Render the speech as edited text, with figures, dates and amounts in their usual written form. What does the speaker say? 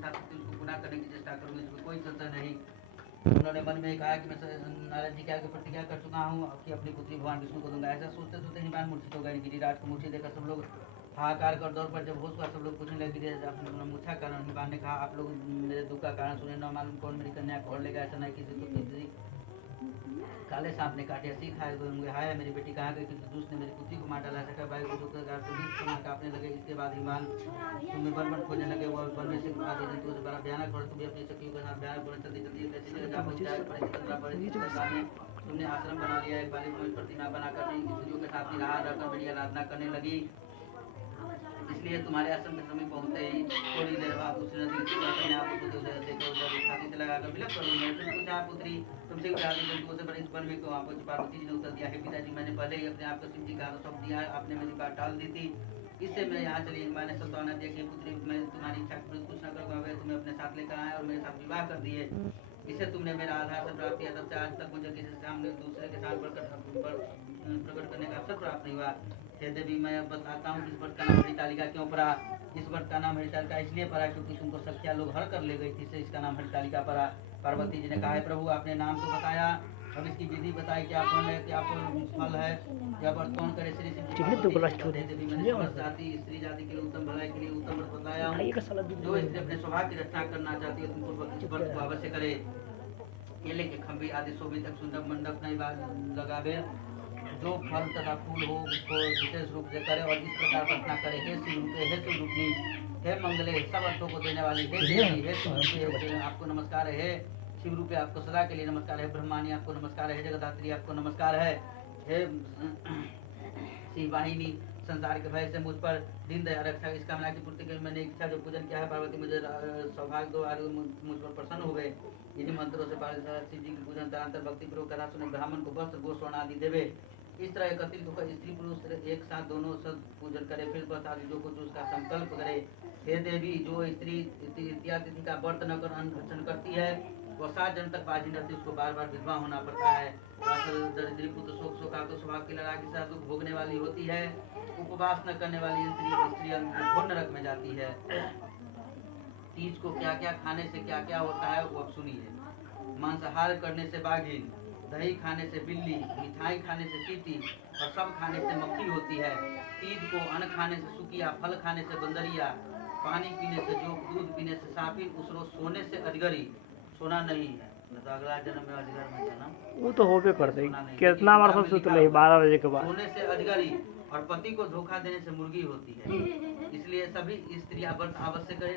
यथाशक्ति उसको पूरा करने की चेष्टा करूँगी, इसमें कोई संशय नहीं। उन्होंने मन में कहा कि मैं नारद जी के आगे प्रतिज्ञा कर चुका हूँ कि अपनी पुत्री भगवान विष्णु को दूंगा। ऐसा सोचते सोचते हिमान मूर्छित हो गए। गिरिराज को मूर्छित देखकर सब लोग हाहाकार कर दौड़ पर जब होश हुआ, सब लोग पूछने लगे गिरिराज अपना मूर्छा कारण। हिमान ने कहा, आप लोग मेरे दुख का कारण सुने, न मालूम कौन मेरी कन्या को लेगा। ऐसा नहीं किसी काले सांप ने काटे, सीख खाए होंगे। हाय मेरी बेटी कहाँ गई, किसी दुष्ट ने मेरी पुत्री को मार डाला। सका भाई को कांपने लगे। इसके बाद हिमान तुम्हें वन वन खोजने लगे। वह वन में से आदि जंतुओं से बड़ा भयानक और तुम्हें अपनी शक्तियों के साथ भयानक बोले चलती चलती ऐसी जगह जा पहुंचाए। तुमने आश्रम बना लिया, एक बाली प्रतिमा बनाकर स्त्रियों के साथ निराहार रहकर मेरी आराधना करने लगी। इसलिए तुम्हारे आश्रम के समय पहुंचते ही थोड़ी देर बाद दूसरे नदी छाती से लगाकर विलप कर पूछा, पुत्री तुमसे आदि जंतुओं से बड़ी वन में क्यों? आपको पार्वती जी ने उत्तर दिया, है पिताजी मैंने पहले ही अपने आप को शिव जी का सौंप दिया, आपने मेरी बात टाल दी थी, इससे मैं यहाँ चली। मैंने सल्तनत दिया कि पुत्री मैं तुम्हारी इच्छा कुछ न करूँगा। वे तुम्हें अपने साथ लेकर आए और मेरे साथ विवाह कर दिए। इससे तुमने मेरा आधार से प्राप्त किया, तब से आज तक मुझे किसी सामने दूसरे के साथ प्रकट करने का अवसर प्राप्त नहीं हुआ। हे देवी मैं अब बताता हूँ, इस व्रत का नाम हरितालिका क्यों पड़ा। इस व्रत का नाम हरितालिका इसलिए पड़ा क्योंकि तुमको सख्या लोग हर कर ले गई थी, इससे इसका नाम हरितालिका पड़ा। पार्वती जी ने कहा, है प्रभु आपने नाम तो बताया, अब इसकी विधि बताई, क्या फल है, या व्रत कौन करे। श्री देवी मैंने स्त्री जाति के लिए उत्तम भलाई के लिए उत्तम व्रत बताया हूँ। जो स्त्री अपने स्वभाव की रक्षा करना चाहती है तुमको इस व्रत को अवश्य करे। केले के खंभे आदि शोभित सुंदर मंडप नहीं लगावे, जो फल तथा फूल हो उसको विशेष रूप से करे और इस प्रकार प्रार्थना करे, हे शिव रूपी, हे मंगले, सब अर्थों को देने वाली, हे देवी, हे शिव आपको नमस्कार है, हे शिव रूपे आपको सदा के लिए नमस्कार है, ब्रह्मानी आपको नमस्कार है, जगदात्री आपको नमस्कार है, हे शिववाहिनी संसार के भय से मुझ पर दिन दया रक्षा। इस कामना की पूर्ति के लिए मैंने इच्छा जो पूजन किया है, पार्वती मुझे सौभाग्य दो और मुझ पर प्रसन्न हो गए। इन्हीं मंत्रों से शिव जी की पूजन तदंतर भक्ति पूर्वक कथा सुने ब्राह्मण को वस्त्र गो स्वर्ण आदि देवे। इस तरह एकत्रित होकर स्त्री पुरुष एक साथ दोनों सब पूजन करे, फिर बस आदि जो कुछ उसका संकल्प करे। हे देवी, जो स्त्री इत्यादि का व्रत न कर अन्न भक्षण करती है वह 7 जन्म तक बाजी रहती, उसको बार बार विधवा होना पड़ता है। दरिद्री पुत्र शोक शोकातुर स्वभाव की लड़ाई के साथ दुख भोगने वाली होती है। उपवास न करने वाली स्त्री घोर नरक में जाती है। तीज को क्या क्या खाने से क्या क्या होता है वो अब सुनिए। मांसाहार करने से बाघिन, दही खाने से बिल्ली, मिठाई खाने से चींटी और सब खाने से मक्खी होती है। तीज को अन्न खाने से सुकिया, फल खाने से बंदरिया, पानी पीने से जोक, दूध पीने से सांपिन, उसरो सोने से अजगरी। सोना नहीं है तो अगला जन्म में अजगर में जन्म वो तो होबे करते कितना बार सब सुत ले 12 बजे के बाद। सोने से अजगरी और पति को धोखा देने से मुर्गी होती है। इसलिए सभी स्त्रियां व्रत अवश्य करें।